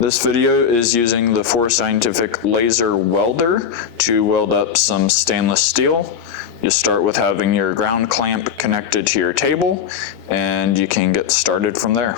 This video is using the ForestCNC laser welder to weld up some stainless steel. You start with having your ground clamp connected to your table, and you can get started from there.